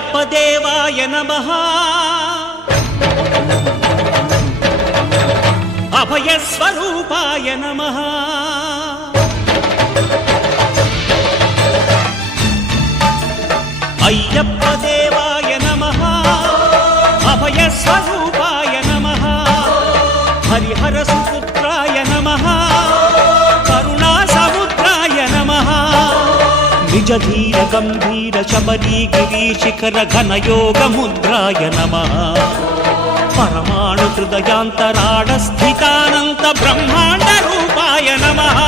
అయ్యప్ప దేవాయ నమః అభయ స్వరూపాయ నమః అయ్యప్ప దేవాయ నమః అభయ స్వరూపాయ నమః హరిహర సుపుత్రాయ నమః కరుణా సముద్రాయ నమః నిజ ధీర గంభీర శబరీ గిరీశిఖర ఘనయోగ ముద్రాయ నమః పరమాణు హృదయాంతరాళ స్థితానంత బ్రహ్మాండ రూపాయ నమః